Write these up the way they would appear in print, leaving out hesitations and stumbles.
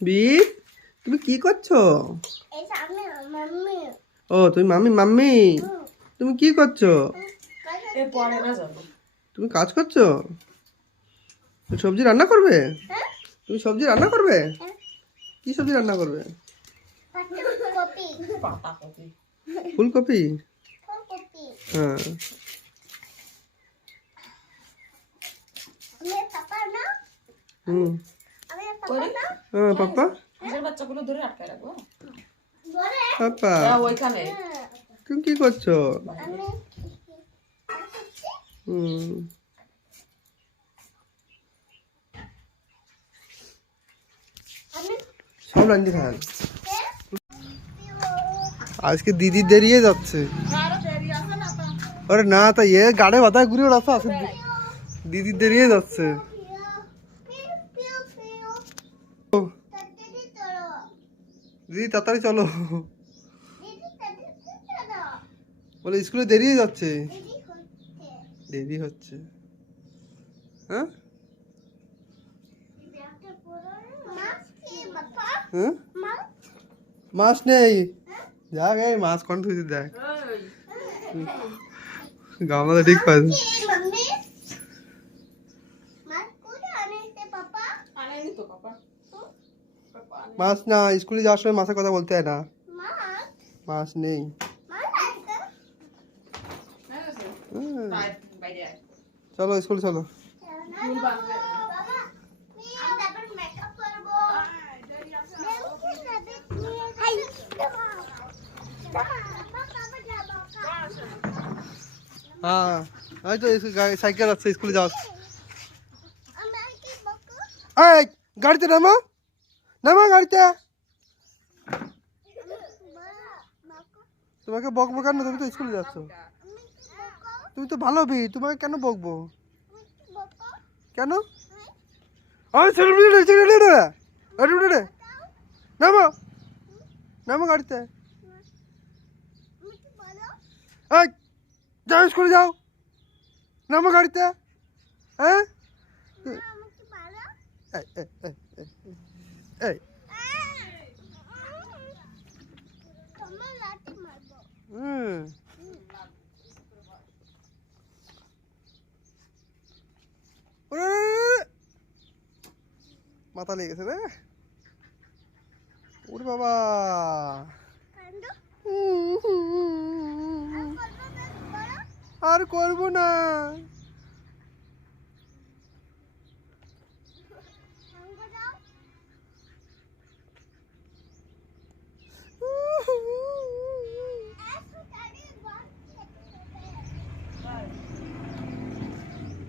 B তুমি কি করছো? ও তুমি মাম্মি মাম্মি তুমি কি করছো? তুমি কাজ করছো? তুমি সবজি রান্না করবে? তুমি সবজি রান্না করবে? কি সবজি রান্না করবে? ফুলকপি। হ্যাঁ হুম হ্যাঁ পাপা বাচ্চাগুলো ধরে আটকায় রাখবো। পাপা ওইখানে তুমি কি করছো? হুম সব রান্ধি খান। আজকে দিদি দেরিয়ে যাচ্ছে। আরে না তা এ গাড়ে বাধা ঘুরে রাস্তা আছে, দিদি দেরিয়ে যাচ্ছে। দিদি তাড়াতাড়ি চলো, বলে স্কুলে দেরিয়ে যাচ্ছে। দেরি হচ্ছে হ্যাঁ হ্যাঁ মাছ নেই, যাক এই মাছ কোন তুই দেখ গামলা ঠিক পাই। মাছ না, স্কুলে যাওয়ার সময় মাছের কথা বলতে হয় না। মাছ নেই। চলো স্কুল চলো। হ্যাঁ এই তো সাইকেল আছে, স্কুলে যাও। এই গাড়িতে নামো, নামো গাড়িতে। তোমাকে বকবো কেন? তুমি তো স্কুলে যাচ্ছ। তুমি তো ভালো বি, তোমাকে কেন বকবো? কেন? নামো, নামো গাড়িতে। এই যাও স্কুলে যাও, নামো গাড়িতে। হ্যাঁ এই মাথা লেগে গেছে রে, ওরে বাবা। আর করবো না।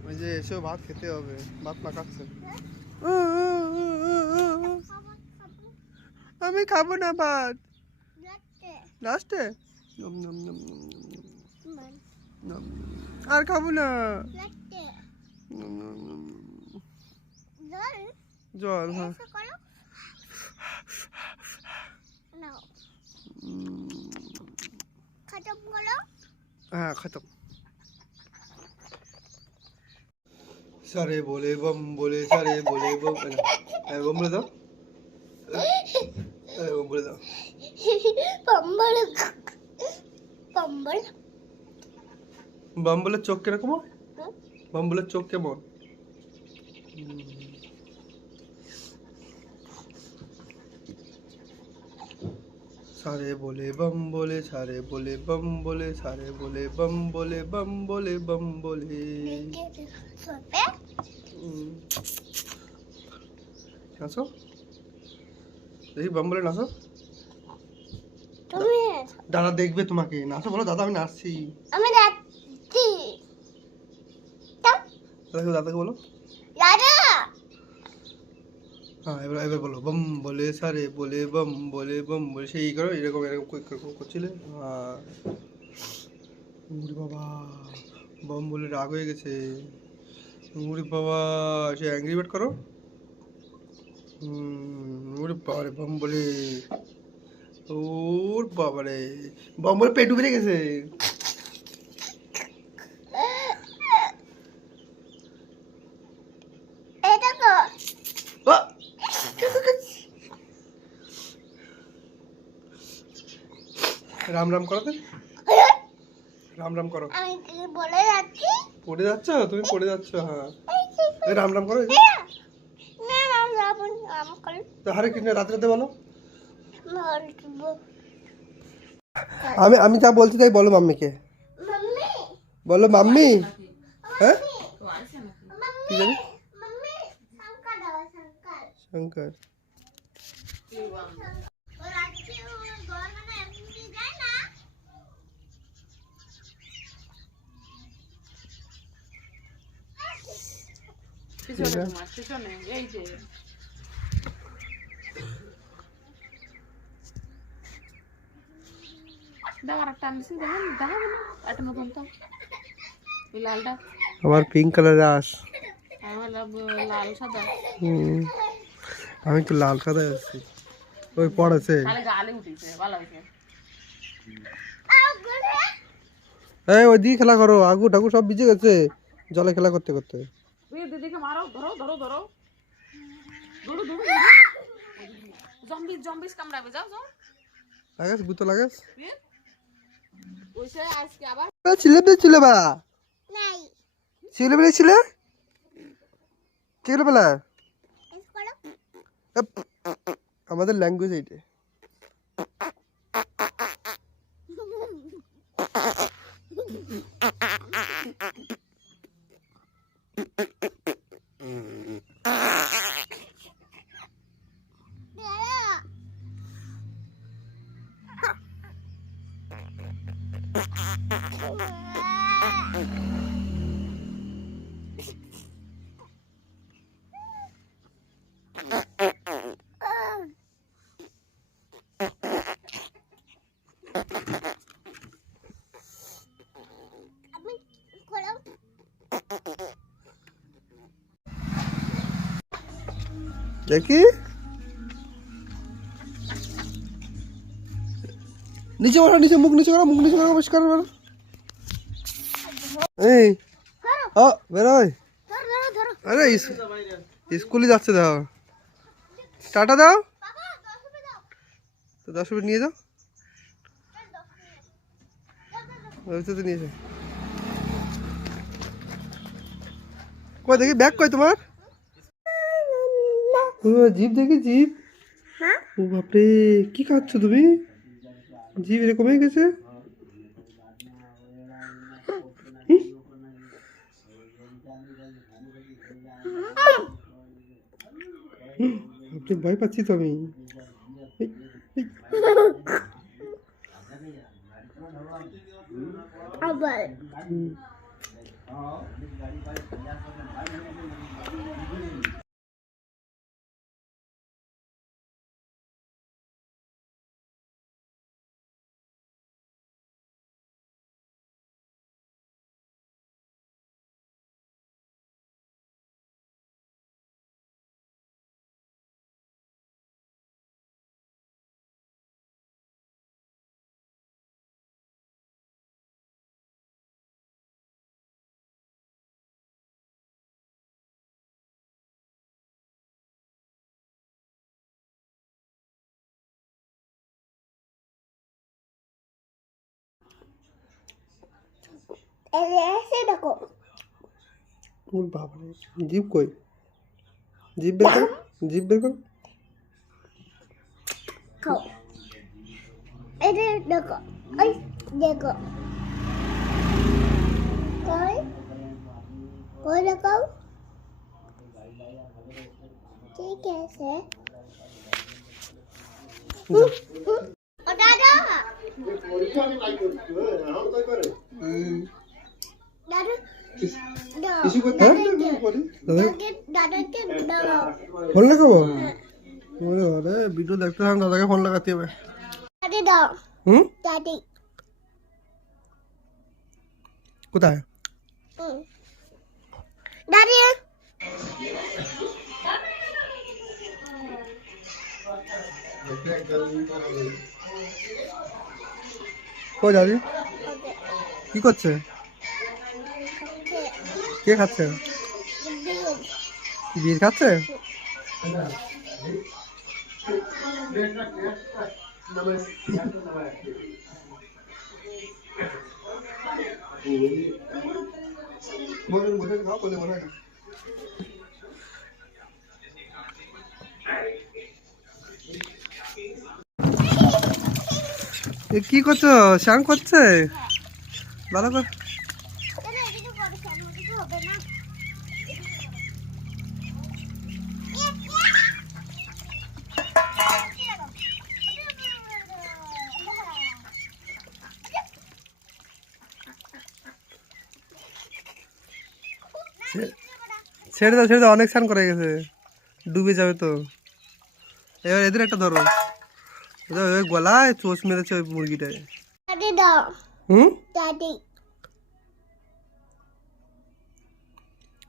ওই যে এসেও ভাত খেতে হবে, ভাত মাখাচ্ছে। আমি খাবো না ভাত, লাস্টে আর খাবো না। জল হ্যাঁ হ্যাঁ খতম। সারে বলে বম বলে, সারে বলে বম, বম বলে দাও, বম বলে দাও। বাম্বলের চোখ কিরকম? বাম্বলের চোখ কেমন? সারে বলে বম বলে, সারে বলে বম বলে, সারে বলে বম বলে, বম বলে বম বলে। নাচো দেখি, বম বলে নাচো। দাদা দেখবে তোমাকে, নাচো বলো দাদা আমি নাচছি। দাদাকে বলো। হ্যাঁ এবার এবার বলো, বম বলে সারে বলে বম বলে বম বলে, সেই করো এরকম এরকম করছিলে। হ্যাঁ বাবা, বম বলে রাগ হয়ে গেছে। উড়ি বাবা, সে অ্যাংরি বার্ড করো। ওরে বাবারে বম বলে, ওর বাবারে বম বলে পেট উবে গেছে। রাম রাম করো তো, রাম রাম করো। আমি কি বলে যাচ্ছি? পড়ে যাচ্ছ তুমি, পড়ে যাচ্ছ। হ্যাঁ এই রাম রাম করো। না রাম রাম রাম করে তো হরে কৃষ্ণ রাতে রাতে বলো। বলবো। আমি আমি যা বলছি তাই বলো মাম্মিকে, মাম্মি বলো মাম্মি। হ্যাঁ তো আছে নাকি? কি জানি মাম্মি শঙ্কর দাও শঙ্কর। শঙ্কর। ও রাত্রে ও ঘর মানে এমনি যায় না। পিছনে তোমার, পিছনে, এই যে। দাও আরেকটা আনছি, দেখেন, দেখাবো না? একটা নতুন তো। এই লালটা। আমার পিঙ্ক কালারের আস। আমার লাল সাদা। আমি তো লাল সাদা আছি। ওই পড়েছে। তাহলে গালে উঠেছে, ভালো হয়েছে। এই ওই দিয়ে খেলা করো, আগু ঠাকুর সব ভিজে গেছে জলে খেলা করতে করতে। দিদিকে মারো, ধরো ধরো ধরো ধরো ধরো। জম্বিস জম্বিস কামড়াবে, যাও যাও। লাগাস গুতো লাগাস। ওইসে আজকে আবার ছিলে ছিলে বা নাই ছিলে বেলে ছিলে ছিলে বেলা স্কুলে আমাদের ল্যাঙ্গুয়েজ এইটা। আমি স্কুলে দেখি নিচে বলো, নিচে মুখ নিচে করো, মুখ নিচে করো, পরিষ্কার করো। এই ও বেরোয়। ধরো ধরো ধরো আরে স্কুলে যাচ্ছে, দাও টাটা দাও। বাবা 10 রুপে দাও। তো 10 মিনিট নিয়ে যাও, 10 মিনিট ওইটাতে নিয়ে যাও। কই দেখি ব্যাগ কই তোমার? ও জিপ দেখি জিপ। হ্যাঁ ও বাপরে কি খাচ্ছ তুমি? জিপ এরকম হয়ে গেছে। আপনি ভয় পাচ্ছি তো আমি। এই, এই। আবার হুম। এসে দেখো ও বাপরে জিপ কই? জিপ বের করো, জিপ বের করো। খাও এটা দেখো ওই দেখো কই কই দেখো ঠিক আছে ওটা দাও দাদু দাও কিছু করতে হবে না পরে। দাদাকে দাও ফোন লাগাবো? ওরে ওরে ভিডিও দেখতে হবে, দাদাকে ফোন লাগাতে হবে। দাদি দাও হুম দাদি কোথায়? দাদি কই দাদি কি করছে? কে খাচ্ছে? বীর খাচ্ছে? বসে খাও বলে মনে হয় না। এ কি করছো? শ্যাম করছে ভালো করে। তাহলে এদিকে বড় সামনে কিছু হবে না। ছেড়ে দাও অনেক স্নান করে গেছে, ডুবে যাবে তো। এবার এদের একটা ধরো, ওই গলায় চোচ মেরেছে ওই মুরগিটায়। দাদি দাও। হুম, দাদি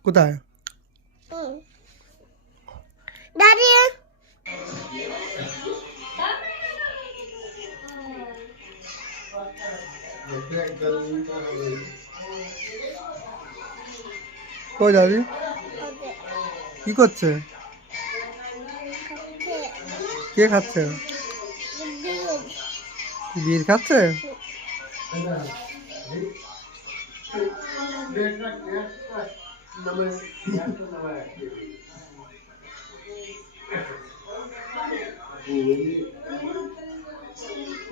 কোথায়? দাদি কই দাদি কি করছে? কে খাচ্ছে? বীর খাচ্ছে?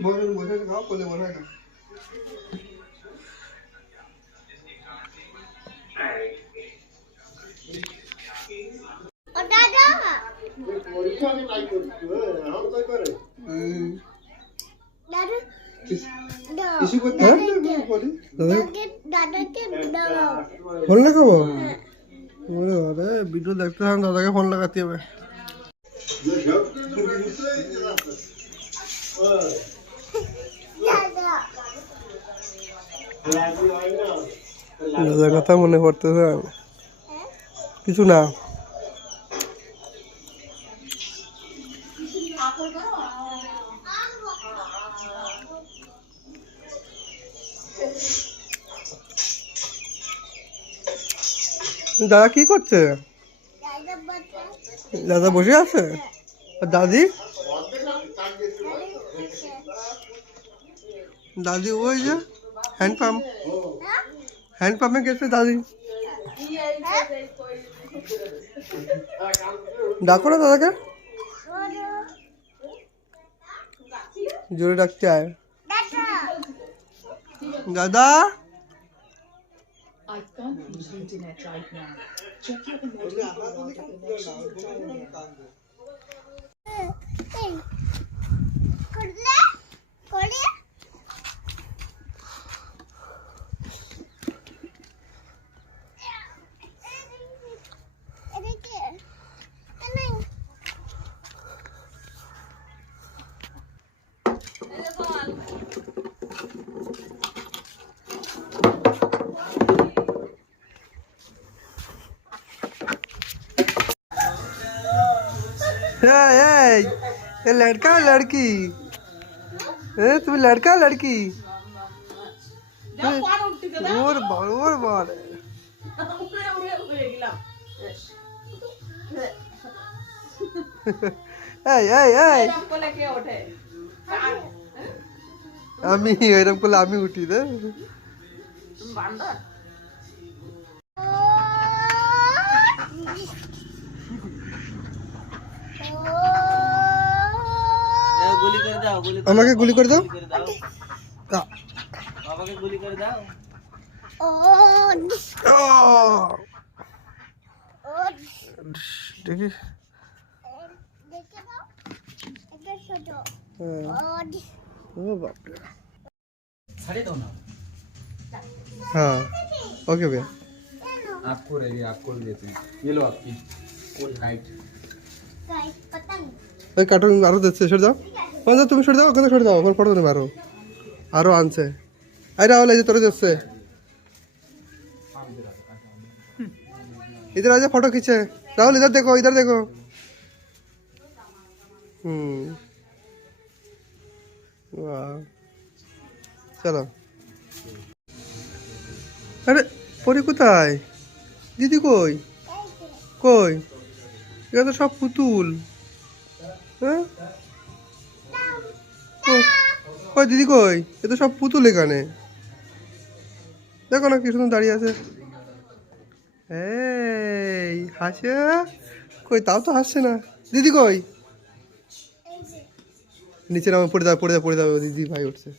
বসে খাও বলে মনে হয় না। ও দাদা দাদু দাও। কিছু করতে হবে না, বলি দাদাকে দাও। ফোন লাগাবো? ওরে বাবা, ভিডিও দেখতে হবে, দাদাকে ফোন লাগাতে হবে। দাদা দাদার কথা মনে পড়তেছে কিছু না। দাদা কি করছে? দাদা বাচ্চা দাদা বসে আছে? আর দাদি? দাদি ওই যে হ্যান্ড পাম্পে গেছে দাদি। ডাকো না দাদাকে, জোরে ডাকতে আয়। দাদা I can't use the internet right now. Check out the network provider connection and try again. করলে করে এদিকে নাই ये लड़का है लड़की? तुम लड़का है लड़की? और बाल আমি এরকম করলে আমি উঠি দে। আমাকে গুলি করে দাও, বাবাকে গুলি করে দাও। ও দেখি। দেখে দাও এটা ছোট ও বাপরে। ছাড়ে দাও না। हाँ ओके भैया। आपको रहेगी, आपको भी देते हैं। ये लो आपकी कोई हाइट। গাইস पता नहीं ওই কার্টুন আরো দিচ্ছে, সরে যাও ওখানে, তুমি সরে যাও ওখানে, সরে যাও ওখানে ফটো নেবে আরো আনছে। আরে রাহুল এই যে তোরে দিচ্ছে, इधर आ जा फोटो खींचे। राहुल इधर देखो, इधर देखो। वाह चलो। अरे পরি কোথায়? দিদি কই? কই? এটা তো সব পুতুল। হ্যাঁ কই দিদি কই? এ তো সব পুতুল এখানে। দেখো না কি সুন্দর দাঁড়িয়ে আছে। এই হাসে কই, তাও তো হাসছে না। দিদি কই? নিচে নামে, পড়ে যাবে পড়ে যাবে পড়ে যাবে, দিদি ভাই উঠছে।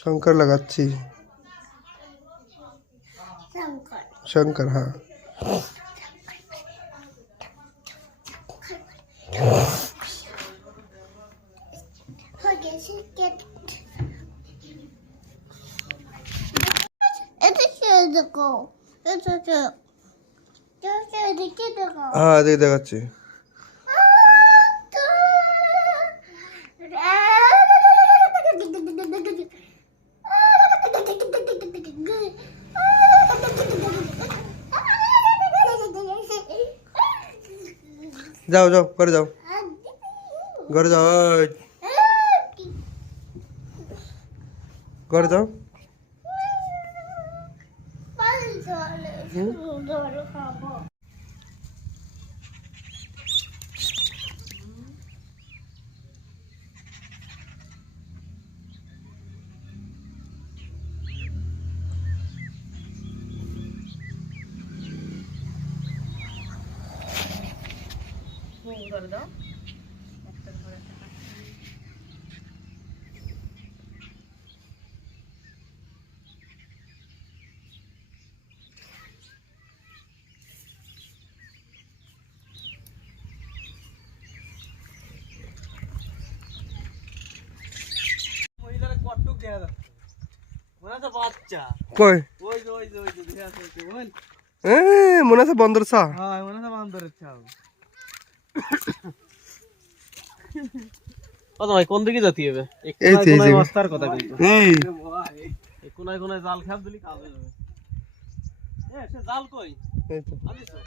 শঙ্কর লাগাচ্ছি। শঙ্কর, হ্যাঁ। হ্যাঁ দেখি দেখাচ্ছি। যাও যাও ঘরে যাও, ঘরে যাও, ওই, ঘরে যাও। করে দাও। কই মনে আছে বন্দর চা? কোন দিকে যেতে হবে? এই তো এই যে রাস্তার কথা কিন্তু এই কোনায় কোনায় জাল খেপ দিলি কাজ হয়ে যাবে। সে জাল কই? এই তো আনিছো?